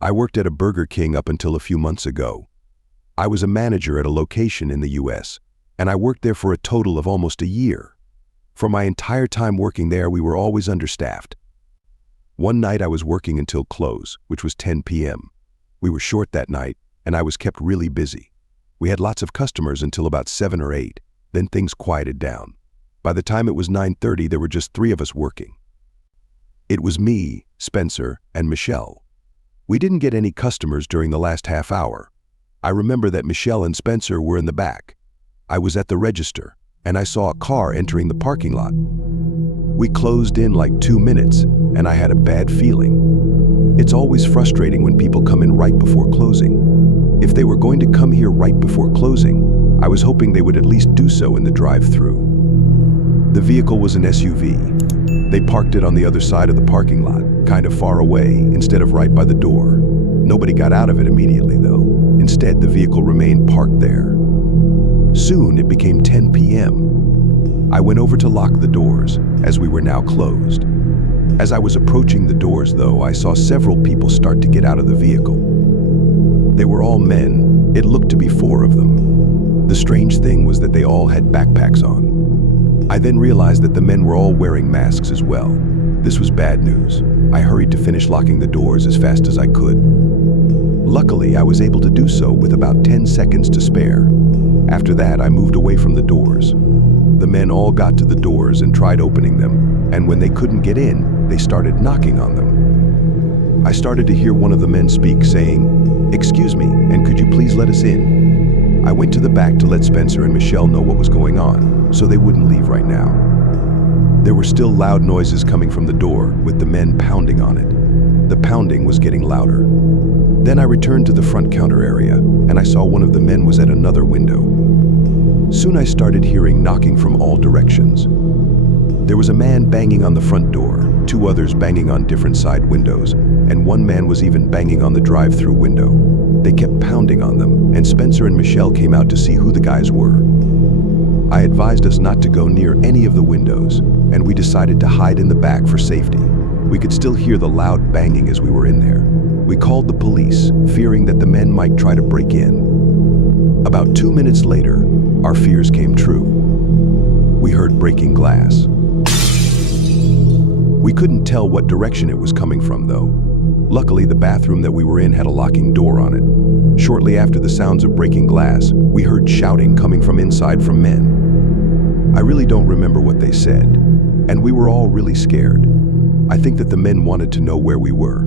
I worked at a Burger King up until a few months ago. I was a manager at a location in the US, and I worked there for a total of almost a year. For my entire time working there, we were always understaffed. One night I was working until close, which was 10 p.m. We were short that night, and I was kept really busy. We had lots of customers until about 7 or 8, then things quieted down. By the time it was 9:30, there were just 3 of us working. It was me, Spencer, and Michelle. We didn't get any customers during the last half hour. I remember that Michelle and Spencer were in the back. I was at the register, and I saw a car entering the parking lot. We closed in like 2 minutes, and I had a bad feeling. It's always frustrating when people come in right before closing. If they were going to come here right before closing, I was hoping they would at least do so in the drive-thru. The vehicle was an SUV. They parked it on the other side of the parking lot, kind of far away, instead of right by the door. Nobody got out of it immediately, though. Instead, the vehicle remained parked there. Soon, it became 10 p.m. I went over to lock the doors, as we were now closed. As I was approaching the doors, though, I saw several people start to get out of the vehicle. They were all men. It looked to be 4 of them. The strange thing was that they all had backpacks on. I then realized that the men were all wearing masks as well. This was bad news. I hurried to finish locking the doors as fast as I could. Luckily, I was able to do so with about 10 seconds to spare. After that, I moved away from the doors. The men all got to the doors and tried opening them, and when they couldn't get in, they started knocking on them. I started to hear one of the men speak, saying, "Excuse me, and could you please let us in?" I went to the back to let Spencer and Michelle know what was going on, so they wouldn't leave right now. There were still loud noises coming from the door, with the men pounding on it. The pounding was getting louder. Then I returned to the front counter area, and I saw one of the men was at another window. Soon I started hearing knocking from all directions. There was a man banging on the front door, 2 others banging on different side windows, and one man was even banging on the drive-through window. They kept pounding on them, and Spencer and Michelle came out to see who the guys were. I advised us not to go near any of the windows, and we decided to hide in the back for safety. We could still hear the loud banging as we were in there. We called the police, fearing that the men might try to break in. About 2 minutes later, our fears came true. We heard breaking glass. We couldn't tell what direction it was coming from, though. Luckily, the bathroom that we were in had a locking door on it. Shortly after the sounds of breaking glass, we heard shouting coming from inside from men. I really don't remember what they said, and we were all really scared. I think that the men wanted to know where we were.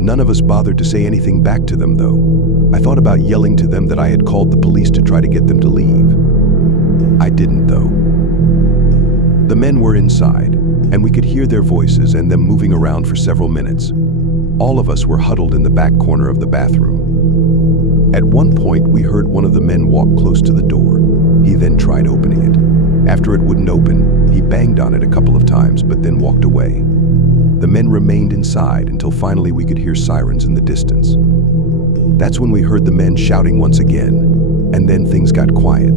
None of us bothered to say anything back to them, though. I thought about yelling to them that I had called the police to try to get them to leave. I didn't, though. The men were inside, and we could hear their voices and them moving around for several minutes. All of us were huddled in the back corner of the bathroom. At one point, we heard one of the men walk close to the door. He then tried opening it. After it wouldn't open, he banged on it a couple of times, but then walked away. The men remained inside until finally we could hear sirens in the distance. That's when we heard the men shouting once again, and then things got quiet.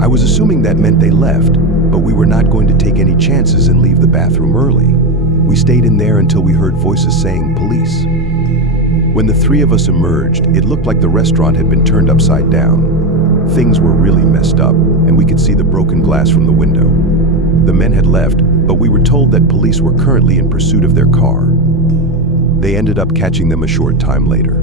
I was assuming that meant they left, but we were not going to take any chances and leave the bathroom early. We stayed in there until we heard voices saying police. When the 3 of us emerged, it looked like the restaurant had been turned upside down. Things were really messed up, and we could see the broken glass from the window. The men had left, but we were told that police were currently in pursuit of their car. They ended up catching them a short time later.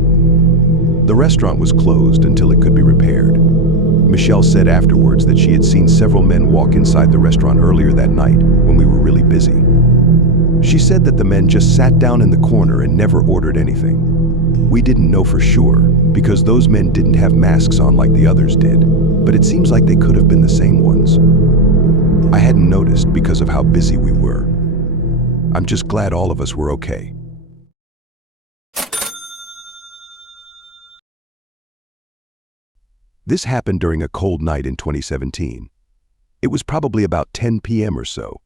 The restaurant was closed until it could be repaired. Michelle said afterwards that she had seen several men walk inside the restaurant earlier that night when we were really busy. She said that the men just sat down in the corner and never ordered anything. We didn't know for sure, because those men didn't have masks on like the others did, but it seems like they could have been the same ones. I hadn't noticed because of how busy we were. I'm just glad all of us were okay. This happened during a cold night in 2017. It was probably about 10 p.m. or so.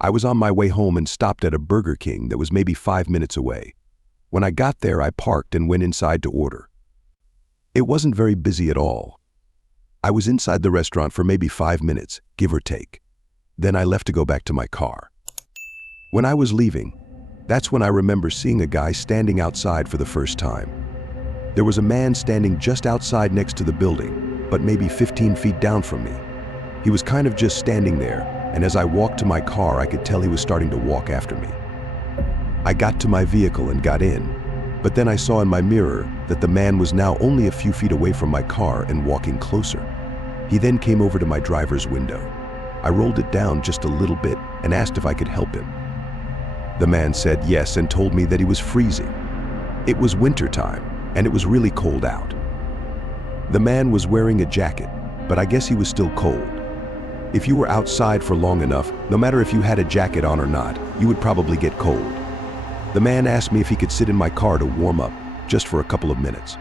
I was on my way home and stopped at a Burger King that was maybe 5 minutes away. When I got there, I parked and went inside to order. It wasn't very busy at all. I was inside the restaurant for maybe 5 minutes, give or take. Then I left to go back to my car. When I was leaving, That's when I remember seeing a guy standing outside for the first time. There was a man standing just outside next to the building, but maybe 15 feet down from me. He was kind of just standing there, and as I walked to my car, I could tell he was starting to walk after me. I got to my vehicle and got in, but then I saw in my mirror that the man was now only a few feet away from my car and walking closer. He then came over to my driver's window. I rolled it down just a little bit and asked if I could help him. The man said yes and told me that he was freezing. It was winter time, and it was really cold out. The man was wearing a jacket, but I guess he was still cold. If you were outside for long enough, no matter if you had a jacket on or not, you would probably get cold. The man asked me if he could sit in my car to warm up, just for a couple of minutes.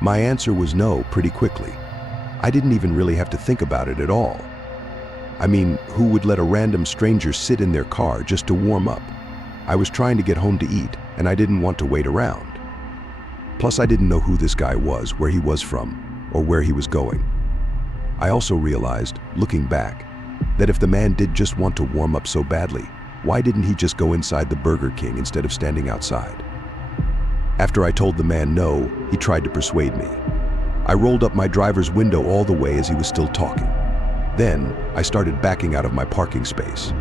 My answer was no pretty quickly. I didn't even really have to think about it at all. I mean, who would let a random stranger sit in their car just to warm up? I was trying to get home to eat, and I didn't want to wait around. Plus, I didn't know who this guy was, where he was from, or where he was going. I also realized, looking back, that if the man did just want to warm up so badly, why didn't he just go inside the Burger King instead of standing outside? After I told the man no, he tried to persuade me. I rolled up my driver's window all the way as he was still talking. Then, I started backing out of my parking space.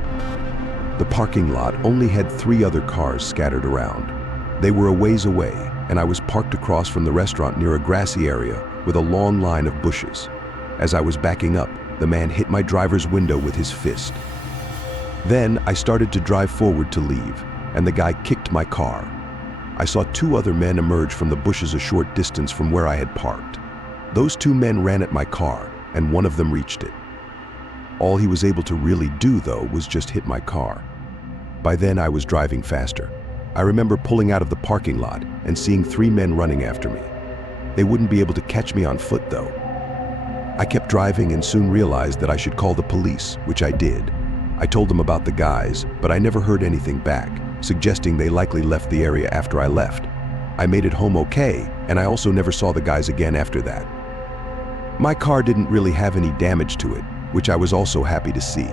The parking lot only had 3 other cars scattered around. They were a ways away, and I was parked across from the restaurant near a grassy area with a long line of bushes. As I was backing up, the man hit my driver's window with his fist. Then, I started to drive forward to leave, and the guy kicked my car. I saw 2 other men emerge from the bushes a short distance from where I had parked. Those 2 men ran at my car, and one of them reached it. All he was able to really do, though, was just hit my car. By then, I was driving faster. I remember pulling out of the parking lot and seeing 3 men running after me. They wouldn't be able to catch me on foot, though. I kept driving and soon realized that I should call the police, which I did. I told them about the guys, but I never heard anything back, suggesting they likely left the area after I left. I made it home okay, and I also never saw the guys again after that. My car didn't really have any damage to it, which I was also happy to see.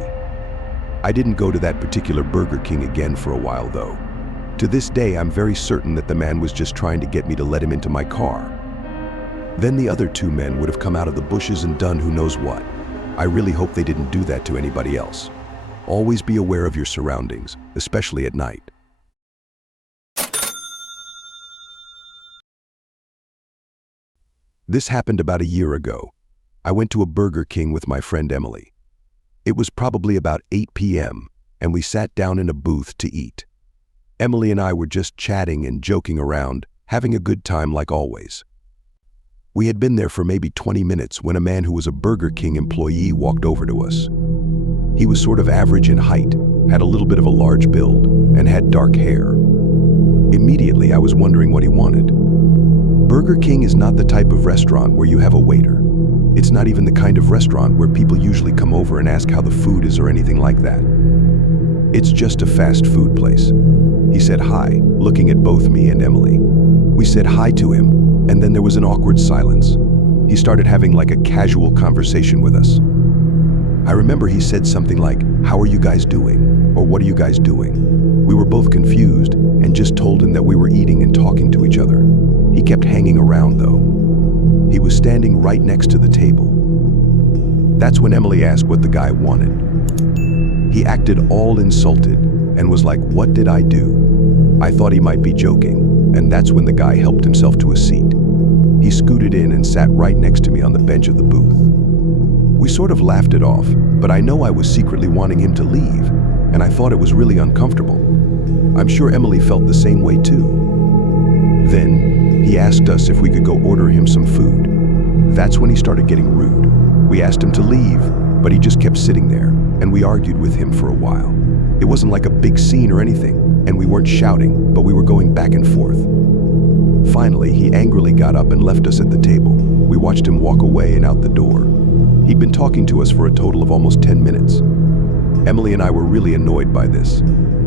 I didn't go to that particular Burger King again for a while, though. To this day, I'm very certain that the man was just trying to get me to let him into my car. Then the other 2 men would have come out of the bushes and done who knows what. I really hope they didn't do that to anybody else. Always be aware of your surroundings, especially at night. This happened about a year ago. I went to a Burger King with my friend Emily. It was probably about 8 p.m., and we sat down in a booth to eat. Emily and I were just chatting and joking around, having a good time like always. We had been there for maybe 20 minutes when a man who was a Burger King employee walked over to us. He was sort of average in height, had a little bit of a large build, and had dark hair. Immediately, I was wondering what he wanted. Burger King is not the type of restaurant where you have a waiter. It's not even the kind of restaurant where people usually come over and ask how the food is or anything like that. It's just a fast food place. He said hi, looking at both me and Emily. We said hi to him, and then there was an awkward silence. He started having like a casual conversation with us. I remember he said something like, "How are you guys doing?" or "What are you guys doing?" We were both confused and just told him that we were eating and talking to each other. He kept hanging around, though. He was standing right next to the table. That's when Emily asked what the guy wanted. He acted all insulted and was like, "What did I do?" I thought he might be joking, and that's when the guy helped himself to a seat. He scooted in and sat right next to me on the bench of the booth. We sort of laughed it off, but I know I was secretly wanting him to leave, and I thought it was really uncomfortable. I'm sure Emily felt the same way too. Then, he asked us if we could go order him some food. That's when he started getting rude. We asked him to leave, but he just kept sitting there, and we argued with him for a while. It wasn't like a big scene or anything, and we weren't shouting, but we were going back and forth. Finally, he angrily got up and left us at the table. We watched him walk away and out the door. He'd been talking to us for a total of almost 10 minutes. Emily and I were really annoyed by this.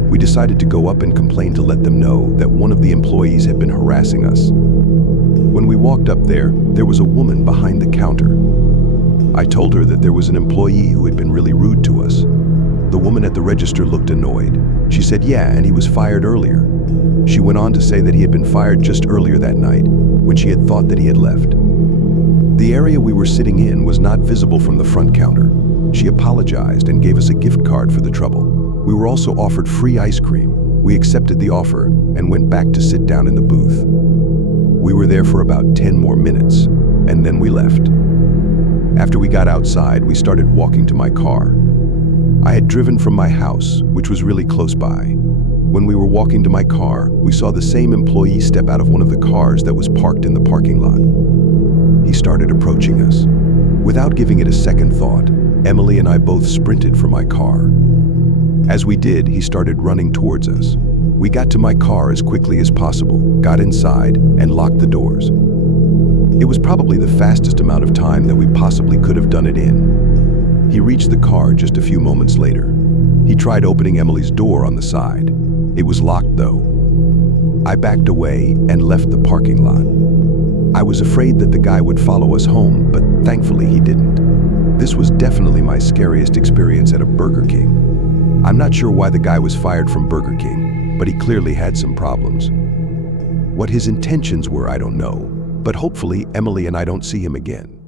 We decided to go up and complain to let them know that one of the employees had been harassing us. When we walked up there was a woman behind the counter. I told her that there was an employee who had been really rude to us. The woman at the register looked annoyed. She said, "Yeah, and he was fired earlier." She went on to say that he had been fired just earlier that night, when she had thought that he had left. The area we were sitting in was not visible from the front counter. She apologized and gave us a gift card for the trouble. We were also offered free ice cream. We accepted the offer and went back to sit down in the booth. We were there for about 10 more minutes, and then we left. After we got outside, we started walking to my car. I had driven from my house, which was really close by. When we were walking to my car, we saw the same employee step out of one of the cars that was parked in the parking lot. He started approaching us. Without giving it a second thought, Emily and I both sprinted for my car. As we did, he started running towards us. We got to my car as quickly as possible, got inside, and locked the doors. It was probably the fastest amount of time that we possibly could have done it in. He reached the car just a few moments later. He tried opening Emily's door on the side. It was locked though. I backed away and left the parking lot. I was afraid that the guy would follow us home, but thankfully he didn't. This was definitely my scariest experience at a Burger King. I'm not sure why the guy was fired from Burger King, but he clearly had some problems. What his intentions were, I don't know, but hopefully Emily and I don't see him again.